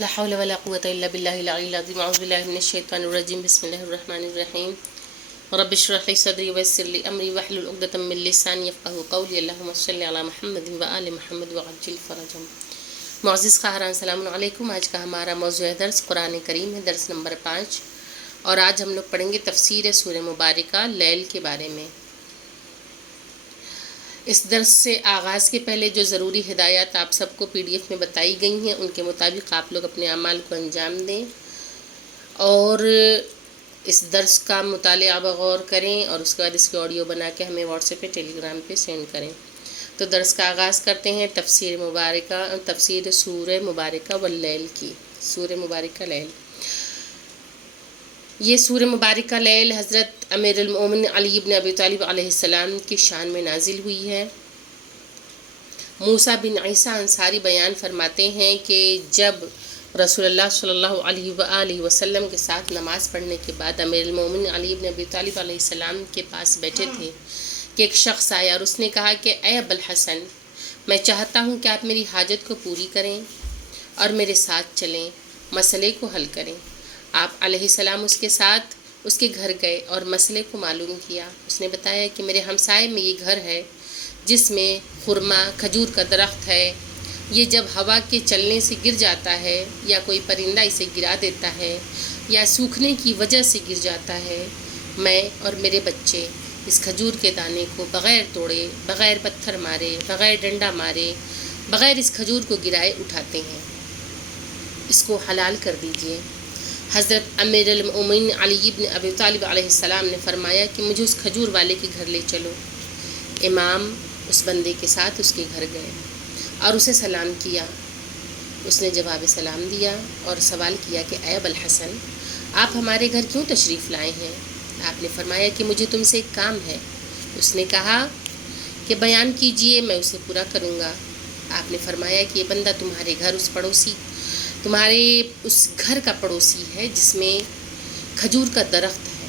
لا حول ولا قوة إلا بالله العلي العظيم. أعوذ بالله من الشيطان الرجيم. بسم الله الرحمن الرحيم. رب اشرح لي صدري ويسر لي أمري واحلل عقدة من لساني يفقهوا قولي. اللهم صل على محمد وآل محمد وعجل فرجهم. معزز خواہران السلام علیکم. آج کا ہمارا موضوع درس قرآن کریم ہے، درس نمبر 5، اور آج ہم لوگ پڑھیں گے تفسیر سورہ مبارکہ لیل کے بارے میں. اس درس سے آغاز کے پہلے جو ضروری ہدایات آپ سب کو پی ڈی ایف میں بتائی گئی ہیں ان کے مطابق آپ لوگ اپنے اعمال کو انجام دیں، اور اس درس کا مطالعہ بغور کریں، اور اس کے بعد اس کی آڈیو بنا کے ہمیں واٹس ایپ پہ ٹیلی گرام پہ سینڈ کریں. تو درس کا آغاز کرتے ہیں تفسیر سورہ مبارکہ واللیل کی. سورہ مبارکہ لیل. یہ سورہ مبارکہ لیل حضرت امیر المومن علی بن ابی طالب علیہ السلام کی شان میں نازل ہوئی ہے. موسیٰ بن عیسیٰ انصاری بیان فرماتے ہیں کہ جب رسول اللہ صلی اللہ علیہ وآلہ وسلم کے ساتھ نماز پڑھنے کے بعد امیر المومن علی بن ابی طالب علیہ السلام کے پاس بیٹھے تھے کہ ایک شخص آیا اور اس نے کہا کہ اے ابو الحسن، میں چاہتا ہوں کہ آپ میری حاجت کو پوری کریں اور میرے ساتھ چلیں، مسئلے کو حل کریں. آپ علیہ السلام اس کے ساتھ اس کے گھر گئے اور مسئلے کو معلوم کیا. اس نے بتایا کہ میرے ہمسائے میں یہ گھر ہے جس میں خرما کھجور کا درخت ہے. یہ جب ہوا کے چلنے سے گر جاتا ہے یا کوئی پرندہ اسے گرا دیتا ہے یا سوکھنے کی وجہ سے گر جاتا ہے، میں اور میرے بچے اس کھجور کے دانے کو بغیر توڑے، بغیر پتھر مارے، بغیر ڈنڈا مارے، بغیر اس کھجور کو گرائے اٹھاتے ہیں. اس کو حلال کر دیجئے. حضرت امیر المومنین علی بن ابی طالب علیہ السلام نے فرمایا کہ مجھے اس کھجور والے کے گھر لے چلو. امام اس بندے کے ساتھ اس کے گھر گئے اور اسے سلام کیا. اس نے جواب سلام دیا اور سوال کیا کہ اے ابو الحسن، آپ ہمارے گھر کیوں تشریف لائے ہیں؟ آپ نے فرمایا کہ مجھے تم سے ایک کام ہے. اس نے کہا کہ بیان کیجئے، میں اسے پورا کروں گا. آپ نے فرمایا کہ یہ بندہ تمہارے گھر تمہارے اس گھر کا پڑوسی ہے جس میں کھجور کا درخت ہے.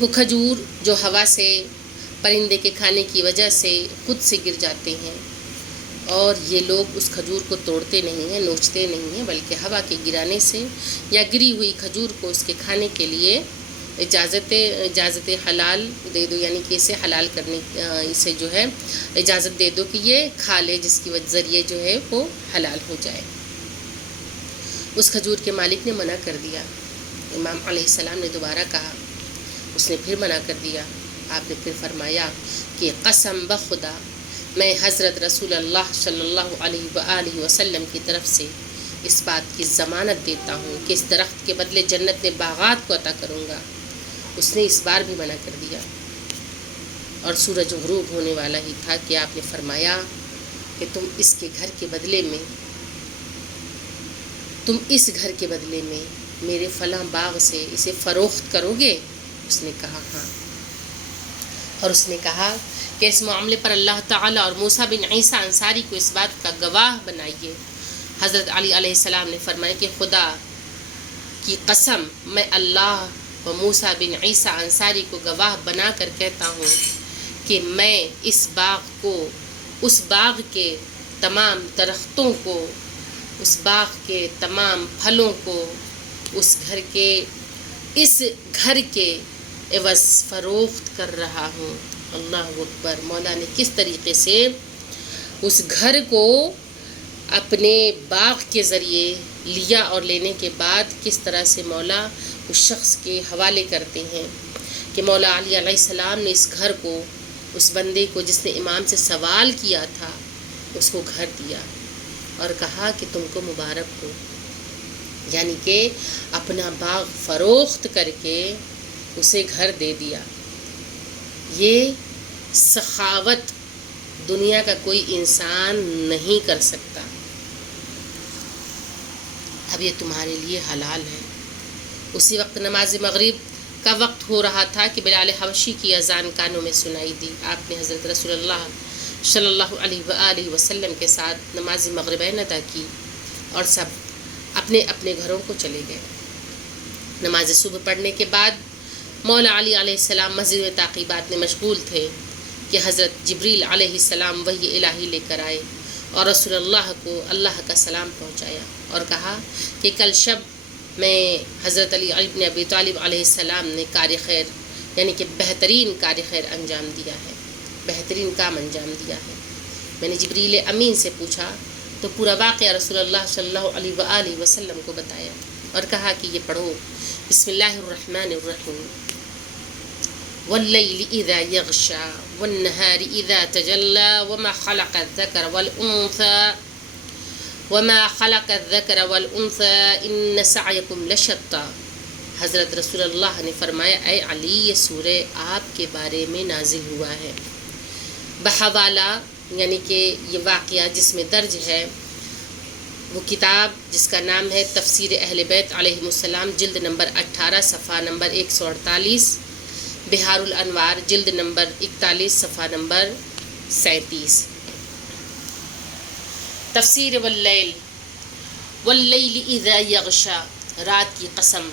وہ کھجور جو ہوا سے، پرندے کے کھانے کی وجہ سے خود سے گر جاتے ہیں، اور یہ لوگ اس کھجور کو توڑتے نہیں ہیں، نوچتے نہیں ہیں، بلکہ ہوا کے گرانے سے یا گری ہوئی کھجور کو اس کے کھانے کے لیے اجازت حلال دے دو، یعنی کہ اسے حلال کرنے، اسے جو ہے اجازت دے دو کہ یہ کھا لے، جس کی ذریعے جو ہے وہ حلال ہو جائے. اس کھجور کے مالک نے منع کر دیا. امام علیہ السلام نے دوبارہ کہا. اس نے پھر منع کر دیا. آپ نے پھر فرمایا کہ قسم بخدا، میں حضرت رسول اللہ صلی اللہ علیہ وآلہ وسلم کی طرف سے اس بات کی ضمانت دیتا ہوں کہ اس درخت کے بدلے جنت میں باغات کو عطا کروں گا. اس نے اس بار بھی منع کر دیا، اور سورج غروب ہونے والا ہی تھا کہ آپ نے فرمایا کہ تم اس گھر کے بدلے میں میرے فلاں باغ سے اسے فروخت کرو گے؟ اس نے کہا ہاں. اور اس نے کہا کہ اس معاملے پر اللہ تعالیٰ اور موسیٰ بن عیسیٰ انصاری کو اس بات کا گواہ بنائیے. حضرت علی علیہ السلام نے فرمایا کہ خدا کی قسم، میں اللہ و موسیٰ بن عیسیٰ انصاری کو گواہ بنا کر کہتا ہوں کہ میں اس باغ کے تمام درختوں کو، اس باغ کے تمام پھلوں کو اس گھر کے عوض فروخت کر رہا ہوں. اللہ اکبر. مولا نے کس طریقے سے اس گھر کو اپنے باغ کے ذریعے لیا، اور لینے کے بعد کس طرح سے مولا اس شخص کے حوالے کرتے ہیں کہ مولا علی علیہ السلام نے اس گھر کو اس بندے کو جس نے امام سے سوال کیا تھا اس کو گھر دیا، اور کہا کہ تم کو مبارک ہو. یعنی کہ اپنا باغ فروخت کر کے اسے گھر دے دیا. یہ سخاوت دنیا کا کوئی انسان نہیں کر سکتا. اب یہ تمہارے لیے حلال ہے. اسی وقت نماز مغرب کا وقت ہو رہا تھا کہ بلال حبشی کی اذان کانوں میں سنائی دی. آپ نے حضرت رسول اللہ صلی اللہ علیہ وآلہ وسلم کے ساتھ نماز مغربین ادا کی، اور سب اپنے اپنے گھروں کو چلے گئے. نماز صبح پڑھنے کے بعد مولا علی علیہ السلام مسجد میں تعقیبات میں مشغول تھے کہ حضرت جبریل علیہ السلام وحی الہی لے کر آئے اور رسول اللہ کو اللہ کا سلام پہنچایا اور کہا کہ کل شب میں حضرت علی ابن ابی طالب علیہ السلام نے کار خیر یعنی کہ بہترین کار خیر انجام دیا ہے، بہترین کام انجام دیا ہے۔ میں نے جبریل امین سے پوچھا تو پورا واقعہ رسول اللہ صلی اللہ علیہ وآلہ وسلم کو بتایا اور کہا کہ یہ پڑھو، بسم اللہ الرحمن الرحیم، واللیل اذا یغشا والنہار اذا تجلی وما خلق الذکر والانثى ان سعیکم لشتی۔ حضرت رسول اللہ نے فرمایا اے علی یہ سورہ آپ کے بارے میں نازل ہوا ہے، بحوالہ یعنی کہ یہ واقعہ جس میں درج ہے وہ کتاب جس کا نام ہے تفسیر اہل بیت علیہم السلام، جلد نمبر 18 صفحہ نمبر 148، بہار الانوار جلد نمبر 41 صفحہ نمبر 37۔ تفسیر واللیل، واللیل اذا یغشا، رات کی قسم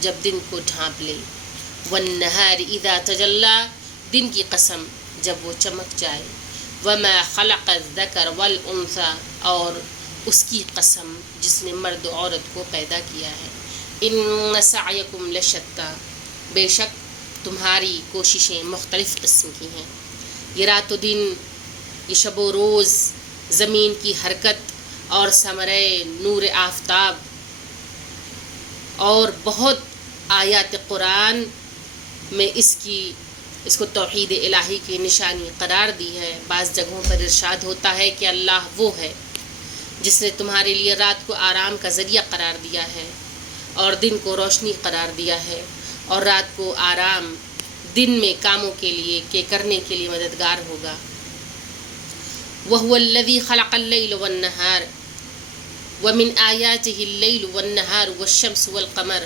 جب دن کو ڈھانپ لے، والنہار اذا تجلی، دن کی قسم جب وہ چمک جائے، وما خلق الذکر والانثى، اور اس کی قسم جس نے مرد و عورت کو پیدا کیا ہے، ان سعیکم لشتی، بے شک تمہاری کوششیں مختلف قسم کی ہیں۔ یہ رات و دن، یہ شب و روز، زمین کی حرکت اور ثمرے نور آفتاب اور بہت آیات قرآن میں اس کو توحید الہی کی نشانی قرار دی ہے۔ بعض جگہوں پر ارشاد ہوتا ہے کہ اللہ وہ ہے جس نے تمہارے لیے رات کو آرام کا ذریعہ قرار دیا ہے اور دن کو روشنی قرار دیا ہے، اور رات کو آرام دن میں کاموں کے لیے کرنے کے لیے مددگار ہوگا۔ وَهُوَ الَّذِي خَلَقَ اللَّيْلَ وَالنَّهَارَ وَمِنْ آيَاتِهِ اللَّيْلُ وَالنَّهَارُ وَالشَّمْسُ وَالْقَمَرُ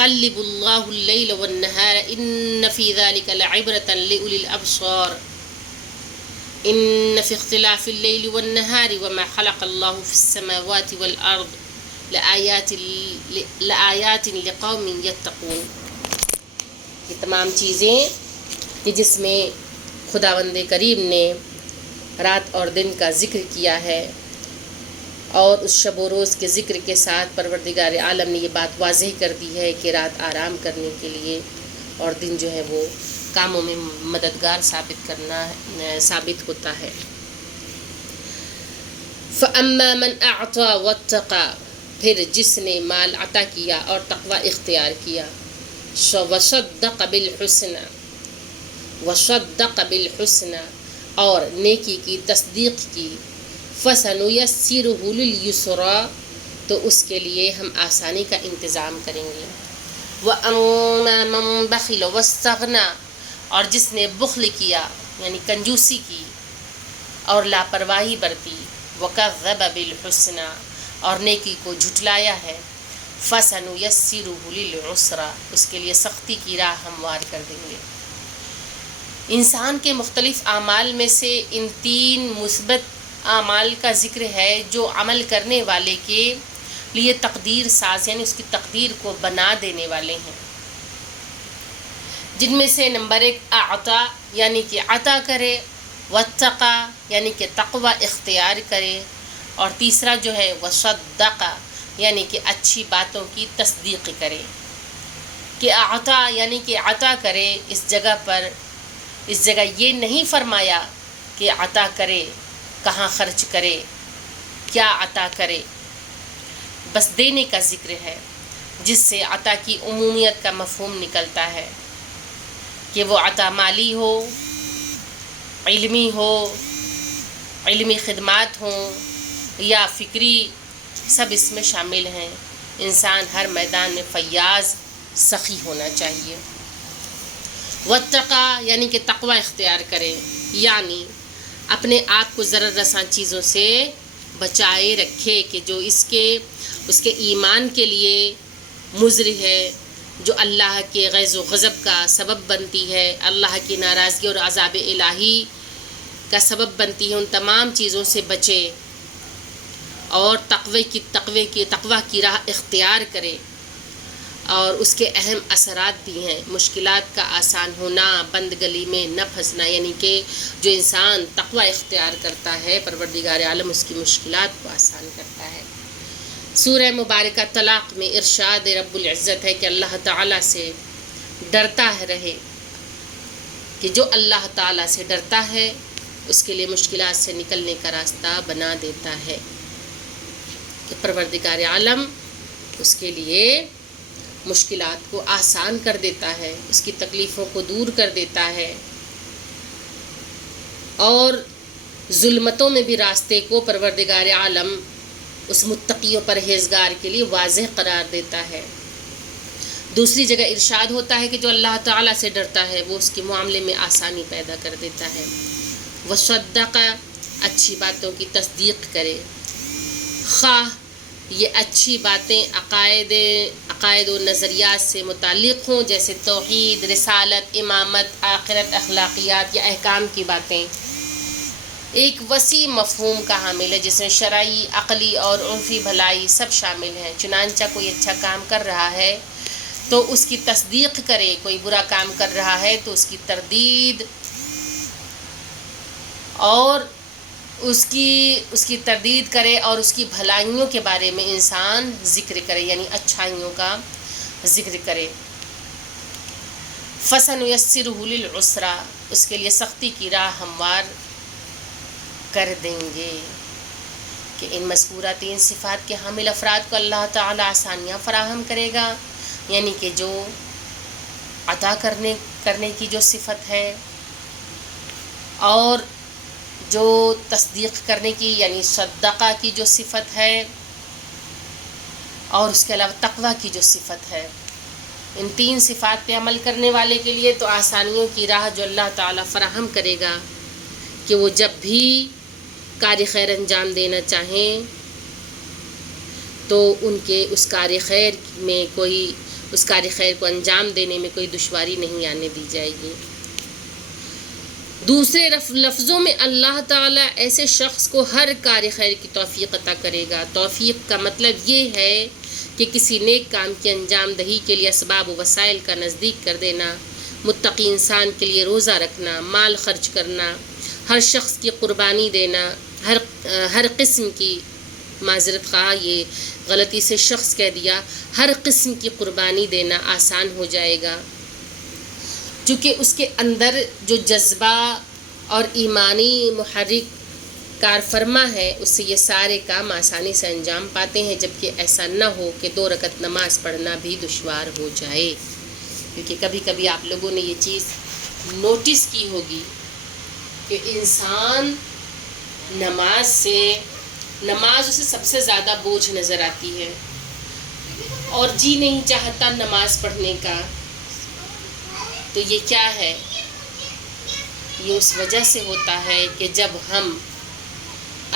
قَلِّبُ اللَّهُ اللَّيْلَ وَالنَّهَارَ إِنَّ فِي ذَلِكَ لَعِبْرَةً لِأُولِي الْأَبْصَارِ إِنَّ فِي اخْتِلَافِ اللَّيْلِ وَالنَّهَارِ وَمَا خَلَقَ اللَّهُ فِي السَّمَاوَاتِ وَالْأَرْضِ لَآيَاتٍ لِقَوْمٍ يَتَّقُونَ۔ یہ تمام چیزیں کہ جس میں خداوند کریم نے رات اور دن کا ذکر کیا ہے، اور اس شب و روز کے ذکر کے ساتھ پروردگار عالم نے یہ بات واضح کر دی ہے کہ رات آرام کرنے کے لیے اور دن جو ہے وہ کاموں میں مددگار ثابت ہوتا ہے۔ فَأَمَّا مَنْ أَعْطَى وَاتَّقَى، پھر جس نے مال عطا کیا اور تقوی اختیار کیا، وَصَدَّقَ بِالْحُسْنَى، وَصَدَّقَ بِالْحُسْنَى، اور نیکی کی تصدیق کی، فَسَنُيَسِّرُهُ لِلْيُسْرَى، تو اس کے لیے ہم آسانی کا انتظام کریں گے۔ وَأَمَّا مَنْ بَخِلَ وَاسْتَغْنَى، اور جس نے بخل کیا یعنی کنجوسی کی اور لاپرواہی برتی، وَكَذَّبَ بِالْحُسْنَى، اور نیکی کو جھٹلایا ہے، فَسَنُيَسِّرُهُ لِلْعُسْرَى، اس کے لیے سختی کی راہ ہموار کر دیں گے۔ انسان کے مختلف اعمال میں سے ان 3 مثبت اعمال کا ذکر ہے جو عمل کرنے والے کے لیے تقدیر ساز یعنی اس کی تقدیر کو بنا دینے والے ہیں، جن میں سے نمبر 1 اعطا یعنی کہ عطا کرے، واتقا یعنی کہ تقوی اختیار کرے، اور تیسرا جو ہے وصدقا یعنی کہ اچھی باتوں کی تصدیق کرے۔ کہ اعطا یعنی کہ عطا کرے، اس جگہ یہ نہیں فرمایا کہ عطا کرے، کہاں خرچ کرے، کیا عطا کرے، بس دینے کا ذکر ہے، جس سے عطا کی عمومیت کا مفہوم نکلتا ہے کہ وہ عطا مالی ہو، علمی ہو، علمی خدمات ہوں یا فکری، سب اس میں شامل ہیں۔ انسان ہر میدان میں فیاض سخی ہونا چاہیے۔ واتقا یعنی کہ تقوی اختیار کرے، یعنی اپنے آپ کو ضرر رساں چیزوں سے بچائے رکھے کہ جو اس کے ایمان کے لیے مضر ہے، جو اللہ کے غیظ و غضب کا سبب بنتی ہے، اللہ کی ناراضگی اور عذاب الہی کا سبب بنتی ہے، ان تمام چیزوں سے بچے اور تقوی کی راہ اختیار کرے، اور اس کے اہم اثرات بھی ہیں۔ مشکلات کا آسان ہونا، بند گلی میں نہ پھنسنا، یعنی کہ جو انسان تقوی اختیار کرتا ہے پروردگار عالم اس کی مشکلات کو آسان کرتا ہے۔ سورہ مبارکہ طلاق میں ارشاد رب العزت ہے کہ اللہ تعالیٰ سے ڈرتا رہے، کہ جو اللہ تعالیٰ سے ڈرتا ہے اس کے لیے مشکلات سے نکلنے کا راستہ بنا دیتا ہے، کہ پروردگار عالم اس کے لیے مشکلات کو آسان کر دیتا ہے، اس کی تکلیفوں کو دور کر دیتا ہے، اور ظلمتوں میں بھی راستے کو پروردگار عالم اس متقی و پرہیزگار کے لیے واضح قرار دیتا ہے۔ دوسری جگہ ارشاد ہوتا ہے کہ جو اللہ تعالیٰ سے ڈرتا ہے وہ اس کے معاملے میں آسانی پیدا کر دیتا ہے۔ وصدق، اچھی باتوں کی تصدیق کرے، خواہ یہ اچھی باتیں عقائد و نظریات سے متعلق ہوں، جیسے توحید، رسالت، امامت، آخرت، اخلاقیات یا احکام کی باتیں۔ ایک وسیع مفہوم کا حامل ہے جس میں شرعی، عقلی اور عرفی بھلائی سب شامل ہیں۔ چنانچہ کوئی اچھا کام کر رہا ہے تو اس کی تصدیق کرے، کوئی برا کام کر رہا ہے تو اس کی تردید اور اس کی تردید کرے، اور اس کی بھلائیوں کے بارے میں انسان ذکر کرے، یعنی اچھائیوں کا ذکر کرے۔ فَسَنُيَسِّرُهُ لِلْعُسْرَىٰ، اس کے لیے سختی کی راہ ہموار کر دیں گے، کہ ان مذکورہ 3 صفات کے حامل افراد کو اللہ تعالی آسانیاں فراہم کرے گا، یعنی کہ جو عطا کرنے کی جو صفت ہے، اور جو تصدیق کرنے کی یعنی صدقہ کی جو صفت ہے، اور اس کے علاوہ تقوی کی جو صفت ہے، ان 3 صفات پہ عمل کرنے والے کے لیے تو آسانیوں کی راہ جو اللہ تعالیٰ فراہم کرے گا، کہ وہ جب بھی کار خیر انجام دینا چاہیں تو ان کے اس کار خیر کو انجام دینے میں کوئی دشواری نہیں آنے دی جائے گی۔ دوسرے لفظوں میں اللہ تعالیٰ ایسے شخص کو ہر کار خیر کی توفیق عطا کرے گا۔ توفیق کا مطلب یہ ہے کہ کسی نیک کام کی انجام دہی کے لیے اسباب و وسائل کا نزدیک کر دینا، متقی انسان کے لیے روزہ رکھنا، مال خرچ کرنا، ہر شخص کی قربانی دینا، ہر قسم کی معذرت خواہ یہ غلطی سے شخص کہہ دیا، ہر قسم کی قربانی دینا آسان ہو جائے گا، چونکہ اس کے اندر جو جذبہ اور ایمانی محرک کار فرما ہے اس سے یہ سارے کام آسانی سے انجام پاتے ہیں، جبکہ ایسا نہ ہو کہ 2 رکعت نماز پڑھنا بھی دشوار ہو جائے، کیونکہ کبھی کبھی آپ لوگوں نے یہ چیز نوٹس کی ہوگی کہ انسان نماز اسے سب سے زیادہ بوجھ نظر آتی ہے، اور جی نہیں چاہتا نماز پڑھنے کا۔ تو یہ کیا ہے؟ یہ اس وجہ سے ہوتا ہے کہ جب ہم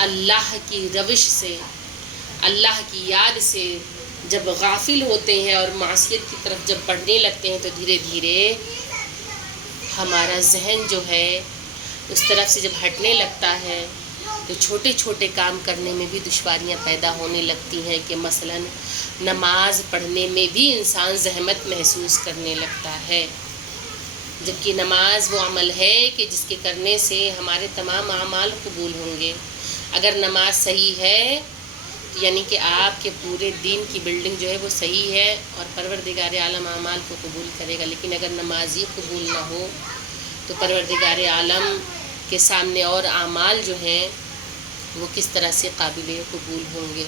اللہ کی روش سے، اللہ کی یاد سے جب غافل ہوتے ہیں اور معصیت کی طرف جب بڑھنے لگتے ہیں، تو دھیرے دھیرے ہمارا ذہن جو ہے اس طرف سے جب ہٹنے لگتا ہے تو چھوٹے چھوٹے کام کرنے میں بھی دشواریاں پیدا ہونے لگتی ہیں، کہ مثلا نماز پڑھنے میں بھی انسان زحمت محسوس کرنے لگتا ہے، جبکہ نماز وہ عمل ہے کہ جس کے کرنے سے ہمارے تمام اعمال قبول ہوں گے۔ اگر نماز صحیح ہے تو یعنی کہ آپ کے پورے دین کی بلڈنگ جو ہے وہ صحیح ہے، اور پروردگار عالم اعمال کو قبول کرے گا۔ لیکن اگر نماز ہی قبول نہ ہو تو پروردگار عالم کے سامنے اور اعمال جو ہیں وہ کس طرح سے قابل قبول ہوں گے۔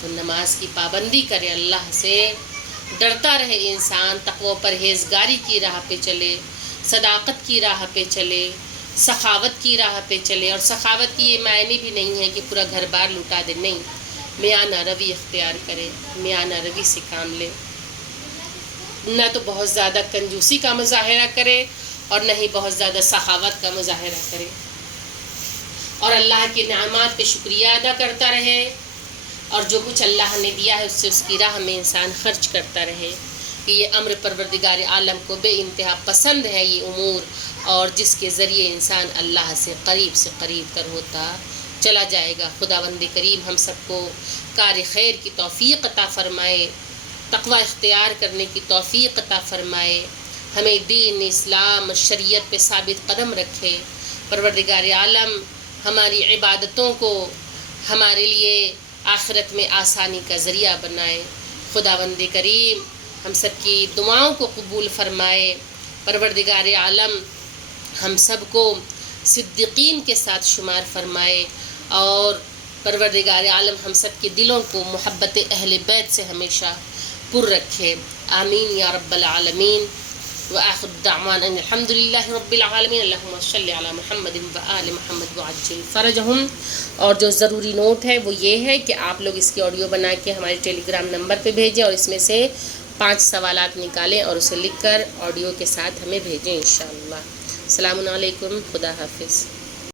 تو نماز کی پابندی کرے، اللہ سے ڈرتا رہے انسان، تقوی و پرہیزگاری کی راہ پہ چلے، صداقت کی راہ پہ چلے، سخاوت کی راہ پہ چلے۔ اور سخاوت کی یہ معنی بھی نہیں ہے کہ پورا گھر بار لٹا دے، نہیں، میانہ روی اختیار کرے، میانہ روی سے کام لے، نہ تو بہت زیادہ کنجوسی کا مظاہرہ کرے اور نہ ہی بہت زیادہ سخاوت کا مظاہرہ کرے، اور اللہ کی نعمات پہ شکریہ ادا کرتا رہے، اور جو کچھ اللہ نے دیا ہے اس سے اس کی راہ میں انسان خرچ کرتا رہے۔ کہ یہ امر پروردگار عالم کو بے انتہا پسند ہے یہ امور، اور جس کے ذریعے انسان اللہ سے قریب تر ہوتا چلا جائے گا۔ خداوند کریم ہم سب کو کار خیر کی توفیق عطا فرمائے، تقوی اختیار کرنے کی توفیق عطا فرمائے، ہمیں دین اسلام شریعت پہ ثابت قدم رکھے۔ پروردگار عالم ہماری عبادتوں کو ہمارے لیے آخرت میں آسانی کا ذریعہ بنائے۔ خداوند کریم ہم سب کی دعاؤں کو قبول فرمائے۔ پروردگار عالم ہم سب کو صدیقین کے ساتھ شمار فرمائے، اور پروردگار عالم ہم سب کے دلوں کو محبت اہل بیت سے ہمیشہ پر رکھے۔ آمین یا رب العالمین۔ وآخر دعوانا ان الحمد للہ رب العالمین۔ اللہم صلی علی محمد وآل محمد وعجل فرجہم۔ اور جو ضروری نوٹ ہے وہ یہ ہے کہ آپ لوگ اس کی آڈیو بنا کے ہمارے ٹیلی گرام نمبر پہ بھیجیں، اور اس میں سے 5 سوالات نکالیں اور اسے لکھ کر آڈیو کے ساتھ ہمیں بھیجیں انشاءاللہ۔ السلام علیکم، خدا حافظ۔